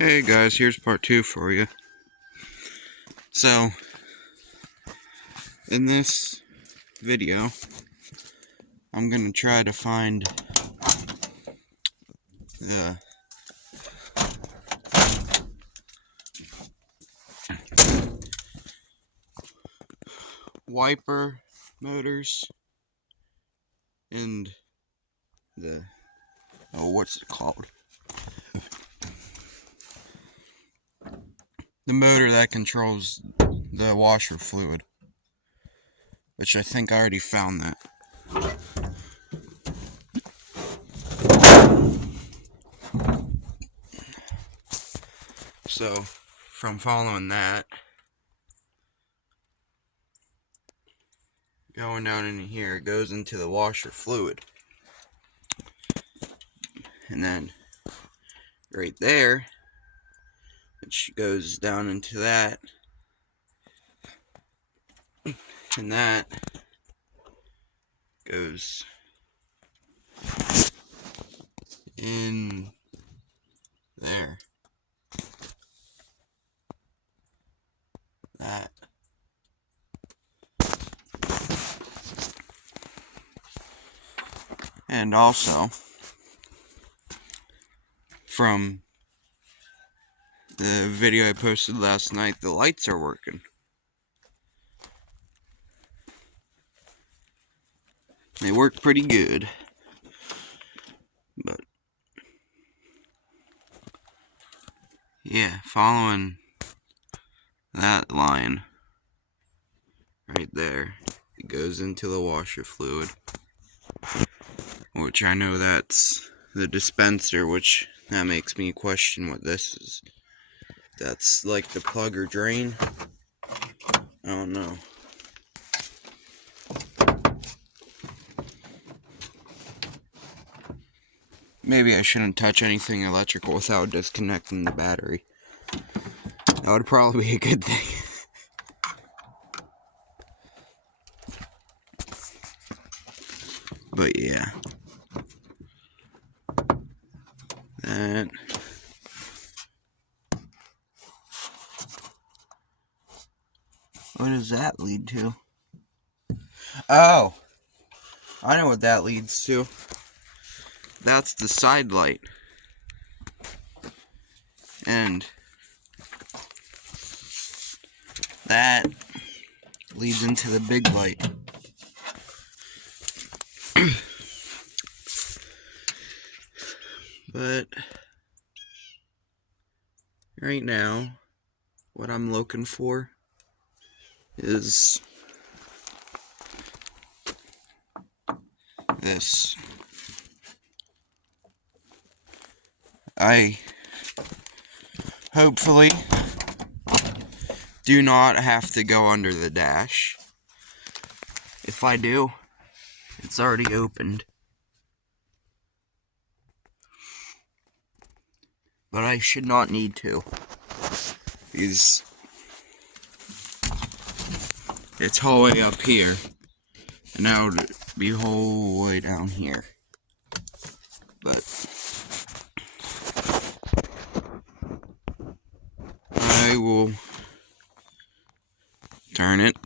Hey guys, here's part 2 for you. So, in this video, I'm gonna try to find the wiper motors and the, what's it called? The motor that controls the washer fluid, which I think I already found that. So, from following that, going down in here, it goes into the washer fluid. And then, right there, which goes down into that, and that goes in there. That. And also, from the video I posted last night, the lights are working. They work pretty good. But, yeah, following that line right there, it goes into the washer fluid, which I know that's the dispenser, which that makes me question what this is. That's like the plug or drain. I don't know. Maybe I shouldn't touch anything electrical without disconnecting the battery. That would probably be a good thing. But yeah. That. What does that lead to? Oh! I know what that leads to. That's the side light. And that leads into the big light. But right now, what I'm looking for is this. I hopefully do not have to go under the dash. If I do, it's already opened. But I should not need to, because it's whole way up here, and now it would be whole way down here. But I will turn it.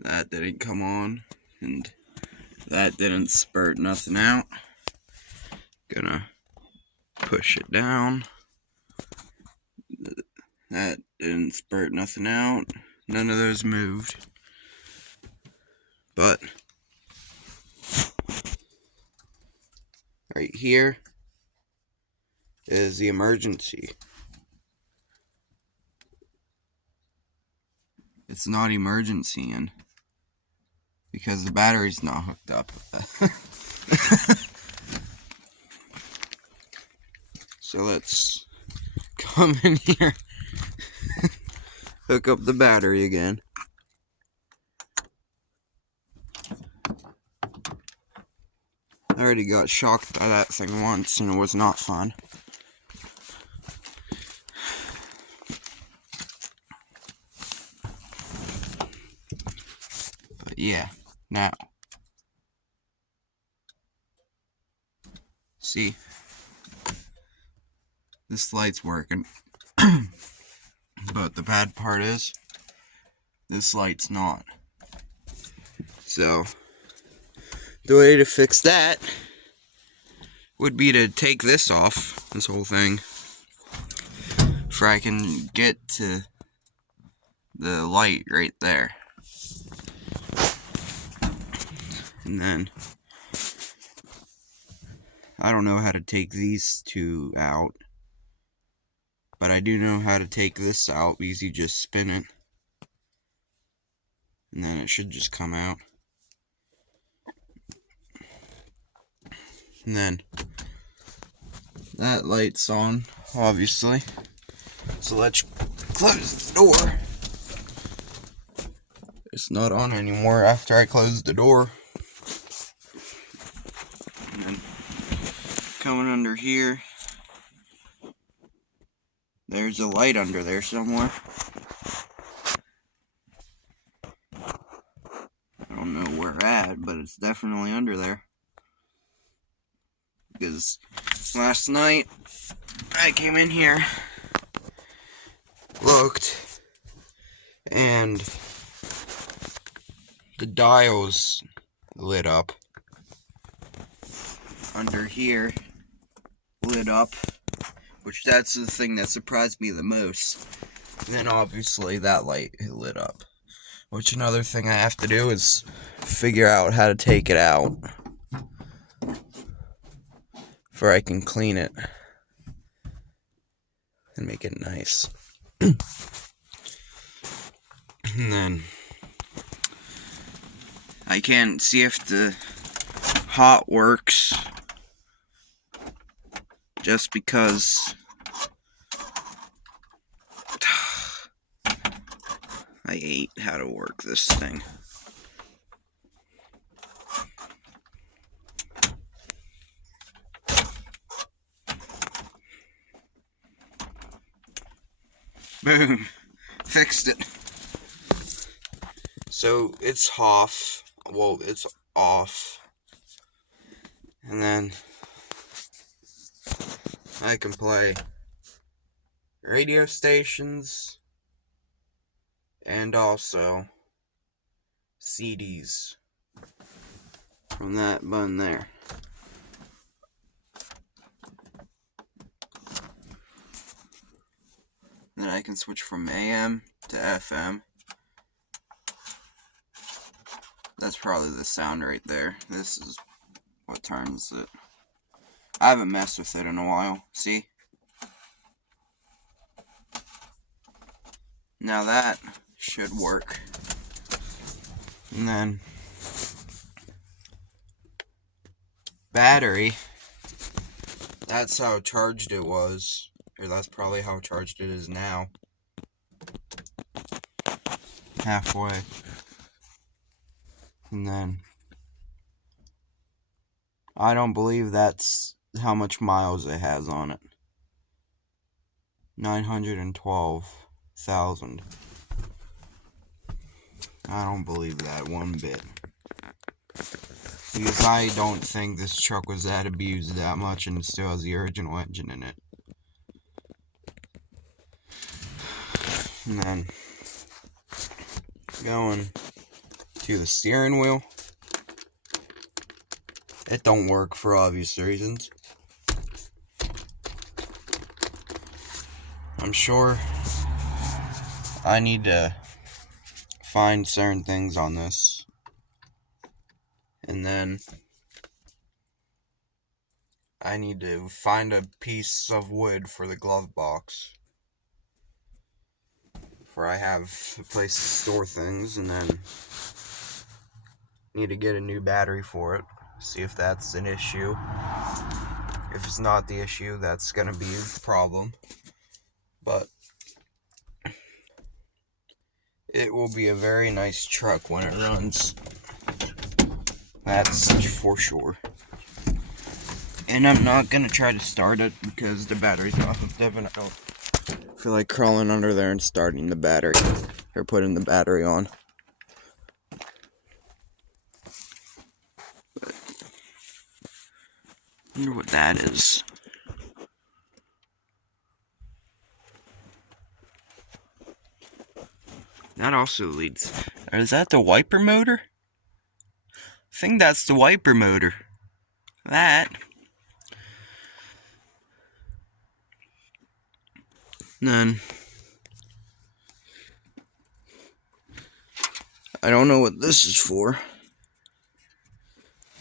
That didn't come on, and that didn't spurt nothing out. Gonna push it down. That didn't spurt nothing out. None of those moved. But right here is the emergency. It's not emergency-ing because the battery's not hooked up. So let's come in here, hook up the battery again. I already got shocked by that thing once and it was not fun. But yeah, now. See? this light's working. But the bad part is, this light's not. So, the way to fix that would be to take this off, this whole thing, before I can get to the light right there. And then, I don't know how to take these two out, but I do know how to take this out because you just spin it, and then it should just come out. And then, that light's on, obviously. So let's close the door. It's not on anymore after I close the door. And then coming under here, there's a light under there somewhere. I don't know where at, but it's definitely under there. Because last night, I came in here, looked, and the dials lit up. Under here, lit up, which that's the thing that surprised me the most. And then obviously that light lit up. Which another thing I have to do is figure out how to take it out before I can clean it and make it nice. And then I can't see if the hot works just because I hate how to work this thing. Boom. Fixed it. So it's off. Well, it's off. And then I can play radio stations and also CDs from that button there. Then I can switch from AM to FM. That's probably the sound right there. This is what turns it. I haven't messed with it in a while. See? Now that should work. And then battery. That's how charged it was. Or that's probably how charged it is now. Halfway. And then I don't believe that's how much miles it has on it. 912,000. I don't believe that one bit. Because I don't think this truck was that abused that much and it still has the original engine in it. And then going to the steering wheel. It don't work for obvious reasons. I'm sure I need to find certain things on this. And then I need to find a piece of wood for the glove box. For I have a place to store things, and then need to get a new battery for it. See if that's an issue. If it's not the issue, that's gonna be a problem. But it will be a very nice truck when it runs. That's for sure. And I'm not gonna try to start it because the battery's not hooked up, and I don't feel like crawling under there and starting the battery or putting the battery on. But I wonder what that is. That also leads. Or is that the wiper motor? I think that's the wiper motor. That. Then I don't know what this is for.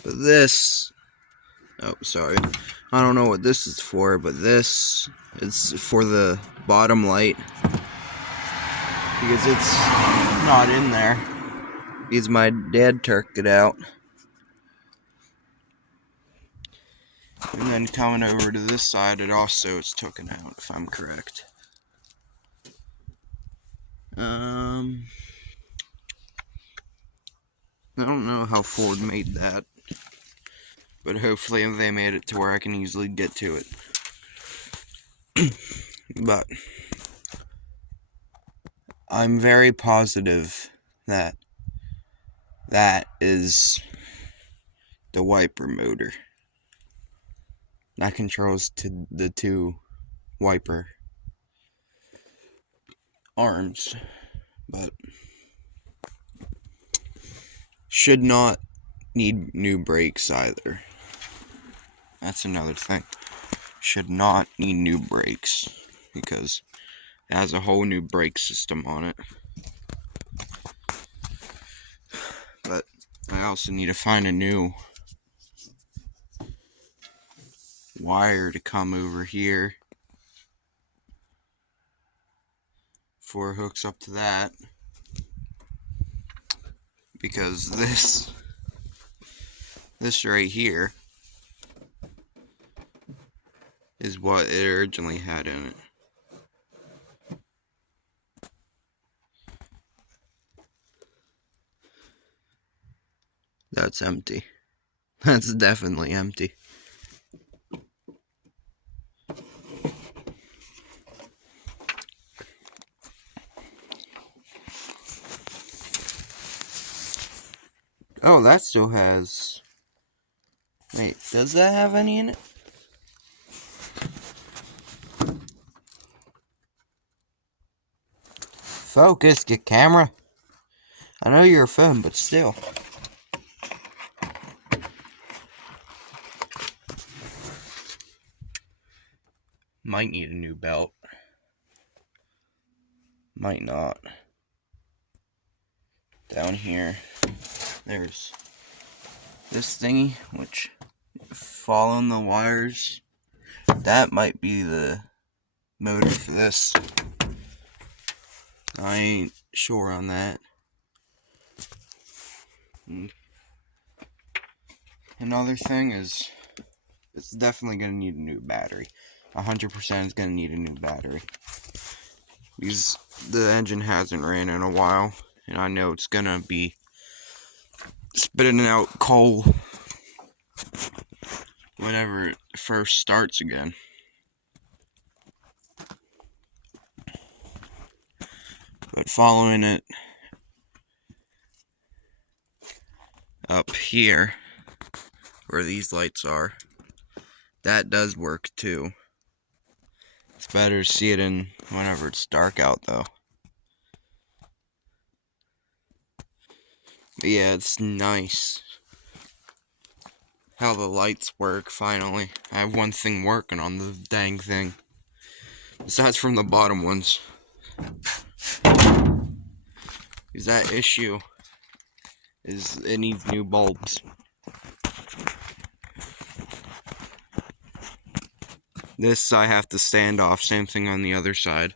But this. Oh, sorry. I don't know what this is for, but this is for the bottom light. Because it's not in there. Because my dad turked it out. And then coming over to this side, it also is taken out, if I'm correct. I don't know how Ford made that. But hopefully they made it to where I can easily get to it. But I'm very positive that that is the wiper motor. That controls to the two wiper arms. But should not need new brakes either. That's another thing. Should not need new brakes because it has a whole new brake system on it. But I also need to find a new wire to come over here before it hooks up to that, because this right here is what it originally had in it. That's empty. That's definitely empty. Oh, that still has... Wait, does that have any in it? Focus, get camera. I know you're a phone, but still. Might need a new belt. Might not. Down here, there's this thingy, which, following the wires, that might be the motor for this. I ain't sure on that. Another thing is, it's definitely going to need a new battery. 100% is going to need a new battery. Because the engine hasn't ran in a while, and I know it's going to be spitting out coal whenever it first starts again. But following it up here, where these lights are, that does work too. It's better to see it in whenever it's dark out though. But yeah, it's nice how the lights work finally. I have one thing working on the dang thing. Besides from the bottom ones. Because that issue is it needs new bulbs. This I have to stand off, same thing on the other side.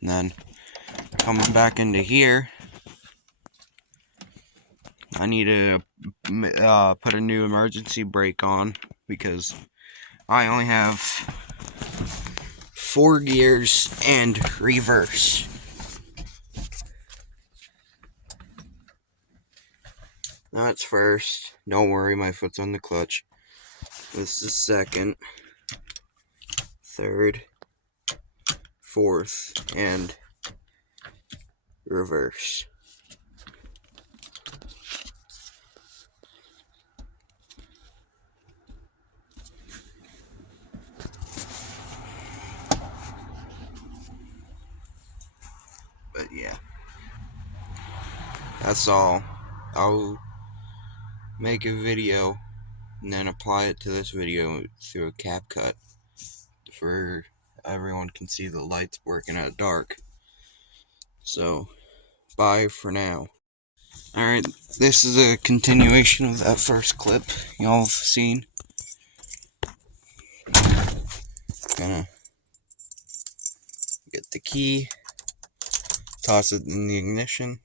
And then coming back into here, I need to put a new emergency brake on because I only have 4 gears and reverse. That's first. Don't worry, my foot's on the clutch. This is second, third, fourth, and reverse. That's all. I'll make a video and then apply it to this video through a CapCut for everyone can see the lights working at dark. So, bye for now. Alright, this is a continuation of that first clip y'all have seen. Gonna get the key, toss it in the ignition,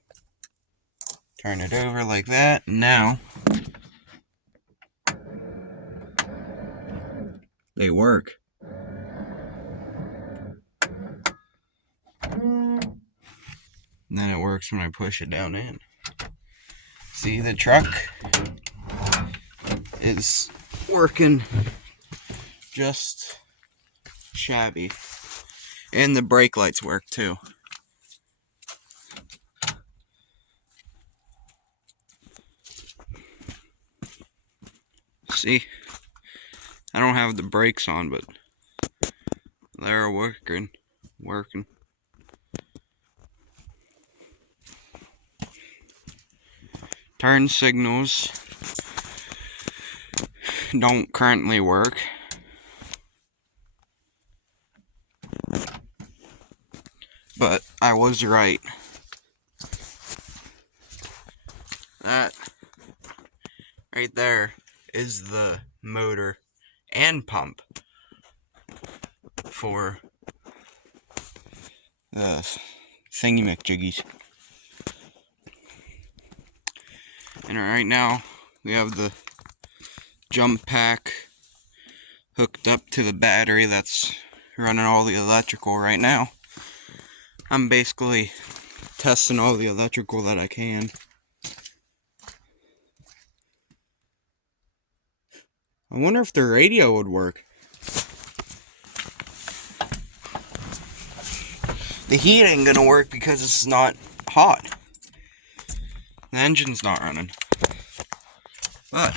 turn it over like that, and now they work. And then it works when I push it down in. See, the truck is working just shabby. And the brake lights work too. See, I don't have the brakes on, but they're working. Turn signals don't currently work. But I was right. That right there is the motor and pump for the thingy-McJiggies. And right now we have the jump pack hooked up to the battery that's running all the electrical right now. I'm basically testing all the electrical that I can. I wonder if the radio would work. The heat ain't gonna work because it's not hot. The engine's not running. But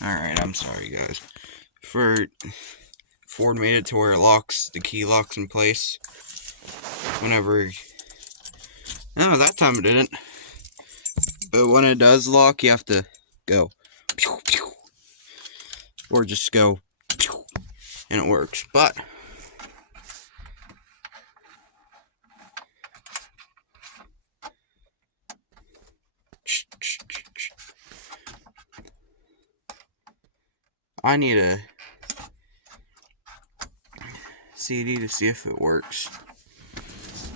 alright, I'm sorry guys. Ford made it to where it locks, the key locks in place. Whenever, no, that time it didn't. But when it does lock, you have to go, or just go, and it works. But I need a CD to see if it works.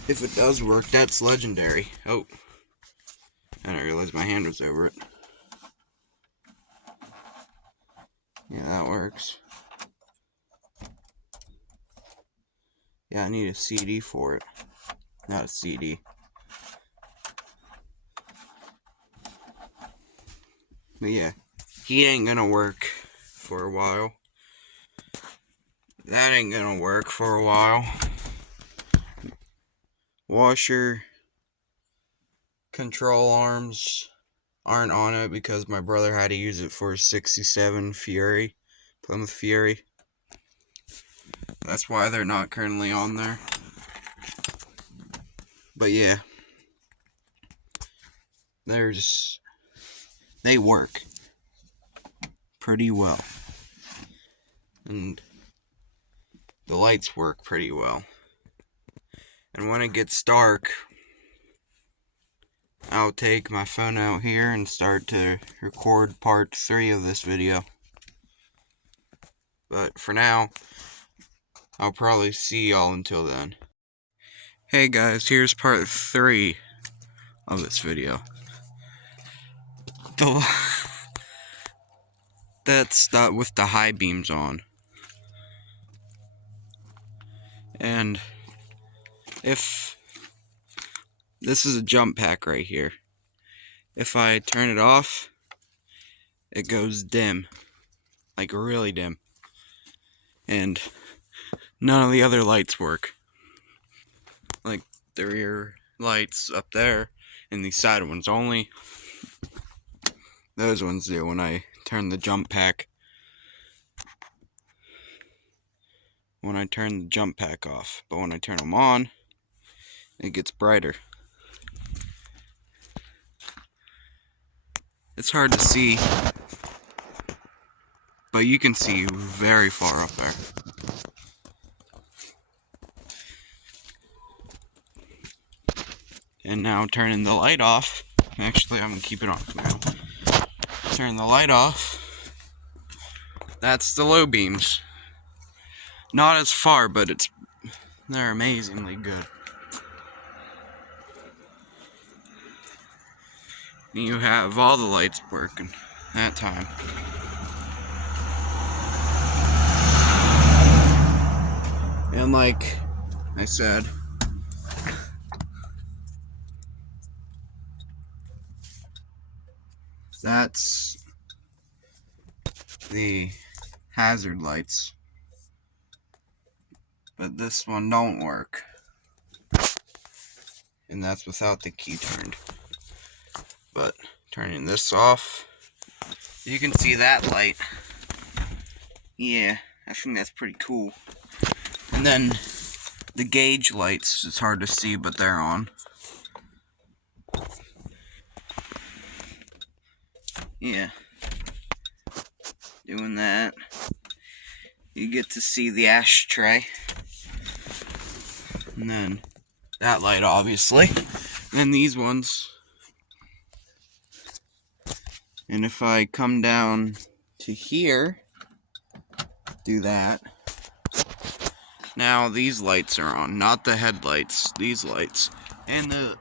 If it does work, that's legendary. Oh, I didn't realize my hand was over it. Yeah, that works. Yeah, I need a CD for it. Not a CD. But yeah, he ain't gonna work for a while. That ain't gonna work for a while. Washer control arms aren't on it because my brother had to use it for his 67 Fury, Plymouth Fury. That's why they're not currently on there. But yeah, they work pretty well. And the lights work pretty well. And when it gets dark, I'll take my phone out here and start to record part 3 of this video. But for now, I'll probably see y'all until then. Hey guys, here's part 3 of this video. That's not with the high beams on. And if this is a jump pack right here, if I turn it off, it goes dim, like really dim, and none of the other lights work, like the rear lights up there and these side ones. Only those ones do when I turn the jump pack off, but when I turn them on, it gets brighter. It's hard to see, but you can see very far up there. And now turning the light off. Actually, I'm gonna keep it on for now. Turn the light off. That's the low beams. Not as far, but they're amazingly good. You have all the lights working that time. And like I said, that's the hazard lights. But this one don't work. And that's without the key turned. But turning this off, you can see that light. Yeah, I think that's pretty cool. And then the gauge lights, it's hard to see, but they're on. Yeah. Doing that. You get to see the ashtray. And then that light, obviously. And these ones. And if I come down to here, do that. Now these lights are on, not the headlights, these lights. And the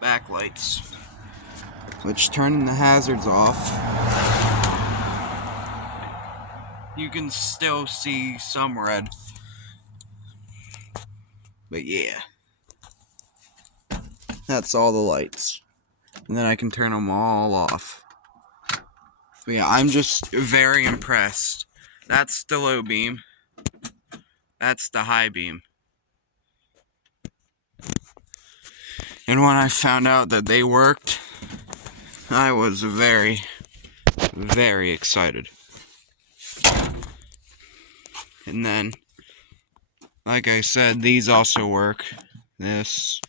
back lights, which turning the hazards off, you can still see some red. But yeah, that's all the lights. And then I can turn them all off. But yeah, I'm just very impressed. That's the low beam. That's the high beam. And when I found out that they worked, I was very, very excited. And then, like I said, these also work. This.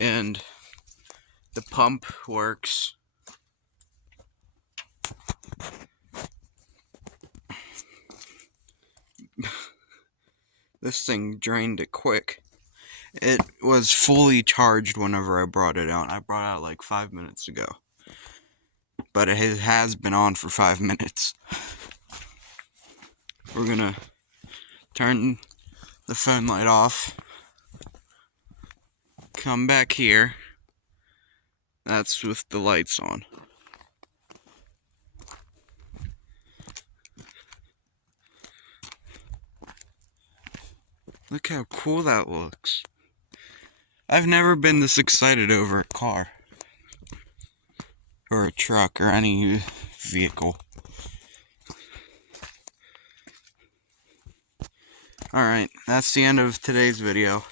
And the pump works. This thing drained it quick. It was fully charged whenever I brought it out. I brought it out like 5 minutes ago. But it has been on for 5 minutes. We're gonna turn the phone light off. Come back here. That's with the lights on. Look how cool that looks. I've never been this excited over a car. Or a truck or any vehicle. Alright, that's the end of today's video.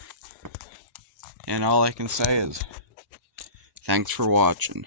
And all I can say is, thanks for watching.